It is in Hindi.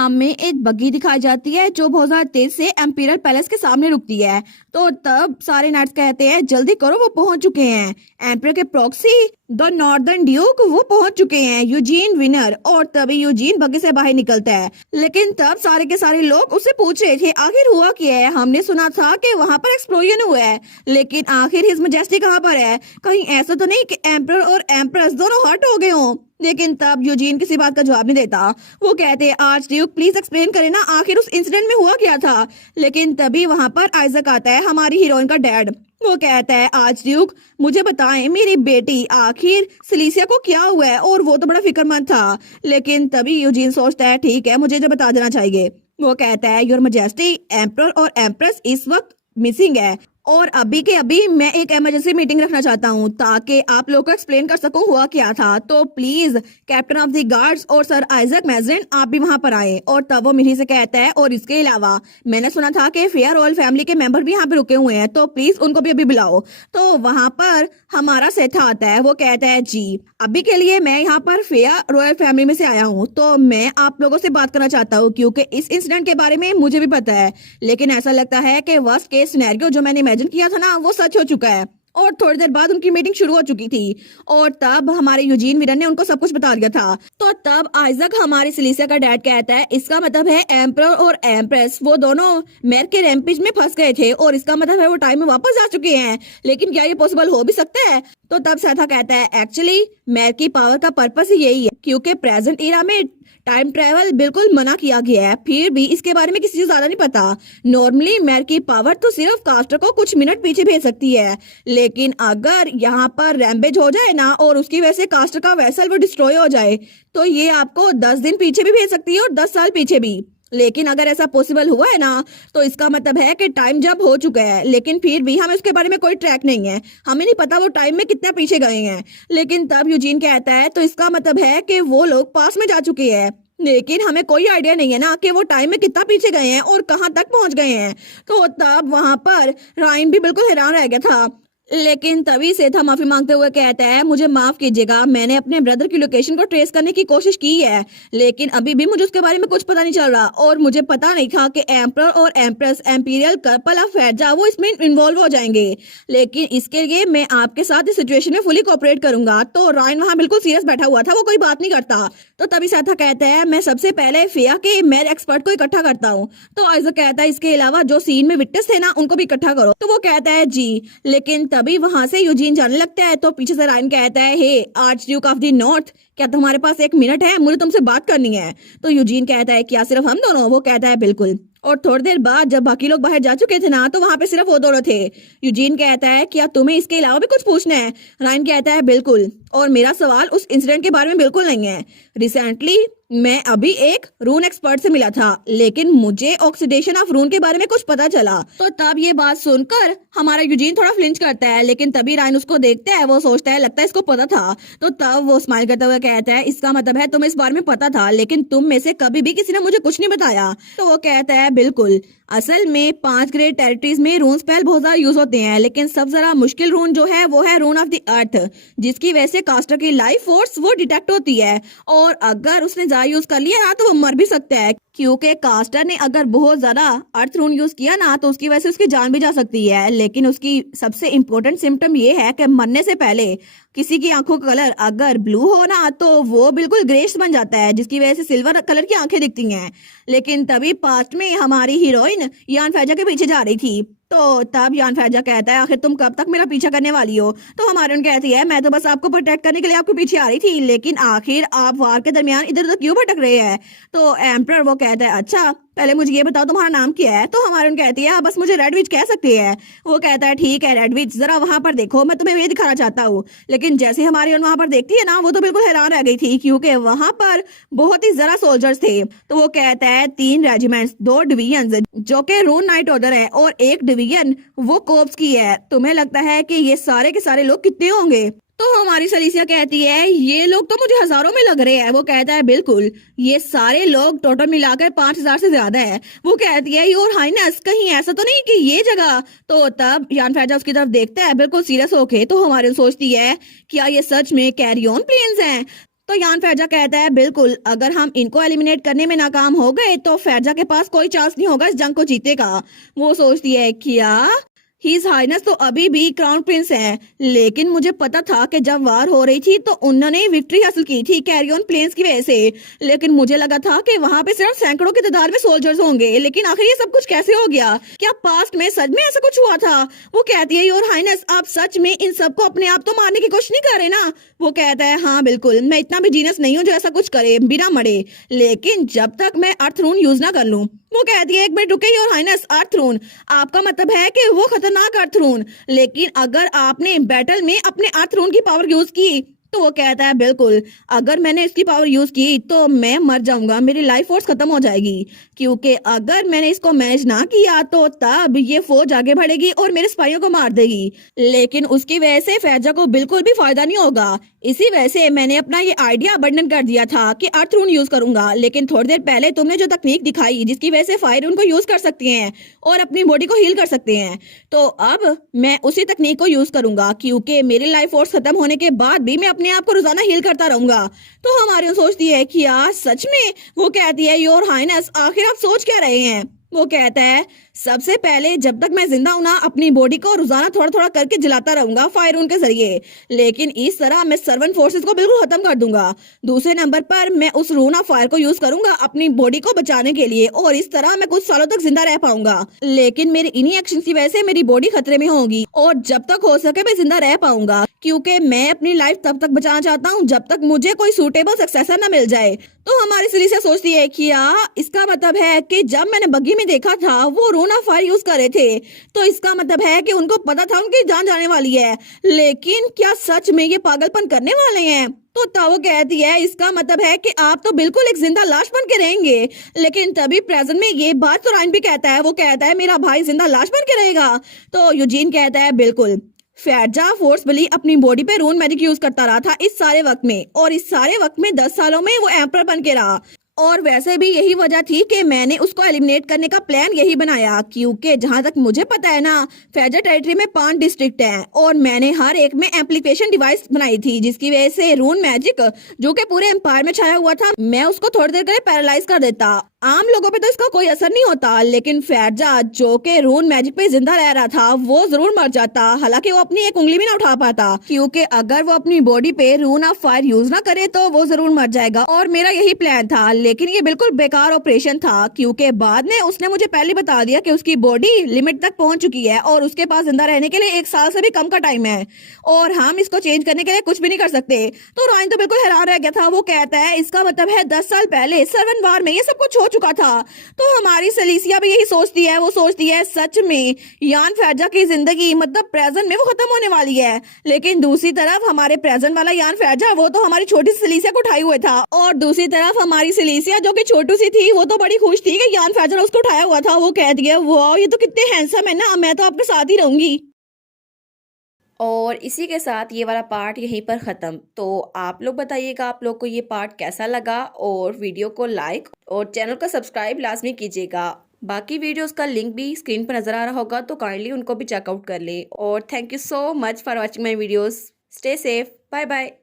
हमें एक बग्गी दिखाई जाती है जो बहुत ज्यादा तेज से एम्पीरियल पैलेस के सामने रुकती है। तो तब सारे नाइट्स कहते हैं जल्दी करो, वो पहुंच चुके हैं। एम्परर के प्रॉक्सी द नॉर्दर्न ड्यूक वो पहुंच चुके हैं, यूजीन विनर। और तभी यूजीन बग्गी से बाहर निकलता है, लेकिन तब सारे के सारे लोग उससे पूछ रहे थे आखिर हुआ क्या है। हमने सुना था कि वहाँ पर एक्सप्लोजन हुआ है, लेकिन आखिर हिज मैजेस्टी कहाँ पर है? कहीं ऐसा तो नहीं कि एम्परर और एम्प्रेस दोनों हर्ट हो गए हों? लेकिन तब यूजीन किसी बात का जवाब नहीं देता। वो कहते हैं आर्च ड्यूक प्लीज एक्सप्लेन करें ना, आखिर उस इंसिडेंट में हुआ क्या था? लेकिन तभी वहां पर आइजक आता है, हमारी हीरोइन का डैड। वो कहता है आर्च ड्यूक मुझे बताएं मेरी बेटी आखिर सिलिसिया को क्या हुआ है? और वो तो बड़ा फिक्रमंद था। लेकिन तभी यूजीन सोचता है ठीक है, मुझे जो बता देना चाहिए। वो कहता है योर मैजेस्टी एम्परर और एम्प्रेस इस वक्त मिसिंग है, और अभी के अभी मैं एक इमरजेंसी मीटिंग रखना चाहता हूँ ताकि आप लोगों को एक्सप्लेन कर सकूं हुआ क्या था। तो please captain of the guards और सर आइजक मैजरिन आप भी वहां पर आए। और तब वो मिरी से कहता है और इसके अलावा मैंने सुना था कि फेयर रॉयल फैमिली के मेंबर भी यहाँ पे रुके हुए हैं, तो प्लीज उनको भी अभी बुलाओ। तो वहां पर हमारा सेठा आता है। वो कहता है जी अभी के लिए मैं यहाँ पर फेयर रॉयल फैमिली में से आया हूँ, तो मैं आप लोगों से बात करना चाहता हूँ क्योंकि इस इंसिडेंट के बारे में मुझे भी पता है, लेकिन ऐसा लगता है कि वर्स्ट केस सिनेरियो जो मैंने इमेजिन किया था ना वो सच हो चुका है। और थोड़ी देर बाद उनकी मीटिंग शुरू हो चुकी थी, और तब हमारे यूजीन विरन ने उनको सब कुछ बता दिया था। तो तब आइजक हमारी सिलिसिया का डैड कहता है इसका मतलब है एम्परर और एम्प्रेस वो दोनों मेर के रैम्पेज में फंस गए थे, और इसका मतलब है वो टाइम में वापस आ चुके हैं। लेकिन क्या ये पॉसिबल हो भी सकता है? तो तब सेथा कहता है एक्चुअली मेर की पावर का पर्पस ही यही है, क्योंकि प्रेजेंट इरा में टाइम ट्रेवल बिल्कुल मना किया गया है, फिर भी इसके बारे में किसी से ज्यादा नहीं पता। नॉर्मली मेर की पावर तो सिर्फ कास्टर को कुछ मिनट पीछे भेज सकती है, लेकिन अगर यहाँ पर रैम्पेज हो जाए ना और उसकी वजह से कास्टर का वेसल वो डिस्ट्रॉय हो जाए, तो ये आपको 10 दिन पीछे भी भेज सकती है और 10 साल पीछे भी। लेकिन अगर ऐसा पॉसिबल हुआ है ना, तो इसका मतलब है कि टाइम जब हो चुका है, लेकिन फिर भी हमें उसके बारे में कोई ट्रैक नहीं है, हमें नहीं पता वो टाइम में कितना पीछे गए हैं। लेकिन तब यूजीन कहता है तो इसका मतलब है कि वो लोग पास में जा चुके हैं, लेकिन हमें कोई आइडिया नहीं है ना कि वो टाइम में कितना पीछे गए हैं और कहां तक पहुंच गए हैं। तो तब वहां पर राइन भी बिल्कुल हैरान रह गया था। लेकिन तभी सेथा माफी मांगते हुए कहता है मुझे माफ कीजिएगा, मैंने अपने ब्रदर की लोकेशन को ट्रेस करने की कोशिश की है, लेकिन अभी भी मुझे उसके बारे में कुछ पता नहीं चल रहा, और मुझे पता नहीं था कि एम्परर और empress Amperian couple of Faiza वो इसमें इन्वॉल्व हो जाएंगे। लेकिन इसके लिए मैं आपके साथ इस सिचुएशन में फुली कोऑपरेट करूंगा। तो रायन वहां बिल्कुल सीरियस बैठा हुआ था, वो कोई बात नहीं करता। तो तभी सेथा कहता है मैं सबसे पहले फेया के मेर एक्सपर्ट को इकट्ठा करता हूँ। तो आइजक कहता है इसके अलावा जो सीन में विटनेस थे ना उनको भी इकट्ठा करो। तो वो कहता है जी। लेकिन तभी वहां से यूजीन जाने लगता है, तो पीछे से रायन कहता है हे archduke of the north, क्या तुम्हारे पास 1 मिनट है? मुझे तुमसे बात करनी है। तो यूजीन कहता है क्या सिर्फ हम दोनों? वो कहता है बिल्कुल। और थोड़ी देर बाद जब बाकी लोग बाहर जा चुके थे ना, तो वहां पे सिर्फ वो दोनों थे। यूजीन कहता है क्या तुम्हें इसके अलावा भी कुछ पूछना है? रायन कहता है बिल्कुल, और मेरा सवाल उस इंसिडेंट के बारे में बिल्कुल नहीं है। रिसेंटली मैं अभी एक रून एक्सपर्ट से मिला था, लेकिन मुझे ऑक्सीडेशन ऑफ रून के बारे में कुछ पता चला। तो तब ये बात सुनकर हमारा यूजीन थोड़ा फ्लिंच करता है, लेकिन तभी रायन उसको देखता है, वो सोचता है लगता है इसको पता था। तो तब वो स्माइल करते हुए कहता है इसका मतलब है तुम्हें इस बारे में पता था, लेकिन तुम में से कभी भी किसी ने मुझे कुछ नहीं बताया। तो वो कहता है बिल्कुल, असल में 5 ग्रेट टेरिटरीज में रून स्पेल बहुत ज्यादा यूज होते हैं, लेकिन सबसे ज्यादा मुश्किल रून जो है वो है रून ऑफ द अर्थ, जिसकी वजह से कास्टर की लाइफ फोर्स वो डिटेक्ट होती है, और अगर उसने ज्यादा यूज कर लिया ना तो वो मर भी सकता है, क्योंकि कास्टर ने अगर बहुत ज्यादा अर्थ रून यूज किया ना तो उसकी वजह से उसकी जान भी जा सकती है। लेकिन उसकी सबसे इम्पोर्टेंट सिम्टम ये है कि मरने से पहले किसी की आंखों का कलर अगर ब्लू हो ना तो वो बिल्कुल ग्रेस बन जाता है, जिसकी वजह से सिल्वर कलर की आंखें दिखती हैं। लेकिन तभी पास्ट में हमारी हीरोइन यान फैजा के पीछे जा रही थी, तो तब यान फैजा कहता है आखिर तुम कब तक मेरा पीछा करने वाली हो? तो हमारी कहती है मैं तो बस आपको प्रोटेक्ट करने के लिए आपके पीछे आ रही थी, लेकिन आखिर आप वार के दरमियान इधर उधर क्यों भटक रहे हैं? तो एम्परर वो कहता है अच्छा पहले मुझे ये बताओ तुम्हारा नाम क्या है? तो हमारी कहती है बस मुझे रेड विच कह सकती है। वो कहता है ठीक है रेड विच, जरा वहां पर देखो, मैं तुम्हें ये दिखाना चाहता हूँ। लेकिन जैसे हमारी वहां पर देखती है ना, वो तो बिल्कुल हैरान रह गई थी, क्योंकि वहां पर बहुत ही जरा सोल्जर्स थे। तो वो कहता है 3 रेजिमेंट्स, 2 डिवीजन जो कि रून नाइट ऑर्डर है, और 1 डिवीजन वो कोर्प्स की है। तुम्हें लगता है कि ये सारे के सारे लोग कितने होंगे? तो हमारी सलीसिया कहती है ये लोग तो मुझे हजारों में लग रहे हैं। वो कहता है बिल्कुल, ये सारे लोग टोटल मिलाकर 5000 से ज्यादा है। वो कहती है योर हाइनेस, कहीं ऐसा तो नहीं कि ये जगह? तो तब यान फैजा उसकी तरफ देखता है बिल्कुल सीरियस होके। तो हमारे सोचती है क्या ये सच में कैरी ऑन प्लेन्स हैं? तो यान फैजा कहता है बिल्कुल, अगर हम इनको एलिमिनेट करने में नाकाम हो गए तो फैजा के पास कोई चांस नहीं होगा इस जंग को जीतने का। वो सोचती है क्या हिज हाइनेस तो अभी भी क्राउन प्रिंस हैं, लेकिन मुझे पता था कि जब वार हो रही थी तो उन्होंने विक्ट्री हासिल की थी कैरियन प्लेन्स की वजह से, लेकिन मुझे लगा था कि वहां पे सिर्फ सैकड़ों की तादाद में सोल्जर्स होंगे, लेकिन आखिर ये सब कुछ कैसे हो गया? क्या पास्ट में सच में ऐसा कुछ हुआ था? वो कहती है योर हाइनेस, आप सच में इन सबको अपने आप तो मारने की कोशिश नहीं कर रहे ना? वो कहता है हाँ बिल्कुल, मैं इतना भी जीनियस नहीं हूँ जो ऐसा कुछ करे बिना मरे, लेकिन जब तक मैं अर्थ रून यूज ना कर लूं। वो कहती है एक मिनट रुके योर हाइनेस, अर्थ रून, आपका मतलब है कि वो खतरनाक अर्थ रून, लेकिन अगर आपने बैटल में अपने अर्थ रून की पावर यूज की? तो वो कहता है बिल्कुल, अगर मैंने इसकी पावर यूज की तो मैं मर जाऊंगा, मेरी लाइफ फोर्स खत्म हो जाएगी, क्योंकि अगर मैंने इसको मैनेज ना किया तो तब ये फौज आगे बढ़ेगी और मेरे सिपाहियों को मार देगी, लेकिन उसकी वजह से फैजा को बिल्कुल भी फायदा नहीं होगा। इसी वजह से मैंने अपना ये आइडिया अबंडन कर दिया था कि अर्थ रून यूज करूंगा, लेकिन थोड़ी देर पहले तुमने जो तकनीक दिखाई जिसकी वजह से फायर रून को यूज कर सकते हैं और अपनी बॉडी को हील कर सकते हैं, तो अब मैं उसी तकनीक को यूज करूंगा, क्योंकि मेरी लाइफ फोर्स खत्म होने के बाद भी मैं अपने आप को रोजाना हील करता रहूंगा। तो हमारी सोचती है कि यार सच में? वो कहती है योर हाइनेस, आखिर आप सोच क्या रहे हैं? वो कहता है सबसे पहले जब तक मैं जिंदा हूं ना, अपनी बॉडी को रोजाना थोड़ा थोड़ा करके जलाता रहूंगा फायर रून के जरिए, लेकिन इस तरह मैं सर्वेंट फोर्सेस को बिल्कुल खत्म कर दूंगा। दूसरे नंबर पर मैं उस रून ऑफ फायर को यूज करूंगा अपनी बॉडी को बचाने के लिए, और इस तरह मैं कुछ सालों तक जिंदा रह पाऊंगा, लेकिन मेरे इन्हीं एक्शन की वजह से मेरी बॉडी खतरे में होगी, और जब तक हो सके मैं जिंदा रह पाऊंगा, क्योंकि मैं अपनी लाइफ तब तक बचाना चाहता हूँ जब तक मुझे कोई सूटेबल सक्सेसर न मिल जाए। तो हमारी सिलिसिया सोचती है कि इसका मतलब है कि जब मैंने बग्गी में देखा था वो रून ऑफ फायर यूज कर रहे थे, तो इसका मतलब है कि उनको पता था उनकी जान जाने वाली है, लेकिन क्या सच में ये पागलपन करने वाले हैं? तो ताओ कहती है इसका मतलब है कि आप तो बिल्कुल एक जिंदा लाश बन के रहेंगे, लेकिन तभी प्रेजेंट में ये बात तो राइन भी कहता है। वो कहता है मेरा भाई जिंदा लाश बन के रहेगा? तो यूजीन कहता है बिल्कुल, फैजा फोर्सफुली अपनी बॉडी पे रून मैजिक यूज करता रहा था इस सारे वक्त में, और इस सारे वक्त में 10 सालों में वो एम्पर बन के रहा, और वैसे भी यही वजह थी कि मैंने उसको एलिमिनेट करने का प्लान यही बनाया, क्योंकि जहां तक मुझे पता है ना, फैजा टेरिटरी में 5 डिस्ट्रिक्ट हैं और मैंने हर एक में एम्प्लीफिकेशन डिवाइस बनाई थी, जिसकी वजह से रून मैजिक जो कि पूरे एम्पायर में छाया हुआ था, मैं उसको थोड़ी देर के लिए पैरालाइज कर देता। आम लोगों पे तो इसका कोई असर नहीं होता, लेकिन फैजा जो कि रून मैजिक पे जिंदा रह रहा था वो जरूर मर जाता, हालांकि वो अपनी एक उंगली भी ना उठा पाता, क्योंकि अगर वो अपनी बॉडी पे रून ऑफ फायर यूज ना करे तो वो जरूर मर जाएगा, और मेरा यही प्लान था, लेकिन ये बिल्कुल बेकार ऑपरेशन था, क्योंकि बाद में उसने मुझे पहले बता दिया कि उसकी बॉडी लिमिट तक पहुंच चुकी है और उसके पास जिंदा रहने के लिए 1 साल से भी कम का टाइम है, और हम इसको चेंज करने के लिए कुछ भी नहीं कर सकते। तो रॉयन तो बिल्कुल हैरान रह गया था। वो कहता है इसका मतलब है 10 साल पहले सर्वन वार में ये सब कुछ हो चुका था। तो हमारी सलीसिया भी यही सोचती है, वो सोचती है सच में यान फैजा की जिंदगी मतलब प्रेजेंट में वो खत्म होने वाली है, लेकिन दूसरी तरफ हमारे प्रेजेंट वाला यान फैजा वो तो हमारी छोटी सलीसिया को उठाए हुए था, और दूसरी तरफ हमारी सलीसिया जो कि छोटी सी थी वो तो बड़ी खुश थी कि यान फैजा ने उसको उठाया हुआ था। वो कह दिया वाह ये तो कितने हैंडसम है ना, मैं तो आपके साथ ही रहूंगी। और इसी के साथ ये वाला पार्ट यहीं पर ख़त्म। तो आप लोग बताइएगा आप लोग को ये पार्ट कैसा लगा, और वीडियो को लाइक और चैनल को सब्सक्राइब लाजमी कीजिएगा। बाकी वीडियोस का लिंक भी स्क्रीन पर नज़र आ रहा होगा, तो काइंडली उनको भी चेकआउट कर ले। और thank you so much for watching my videos. Stay safe, bye bye.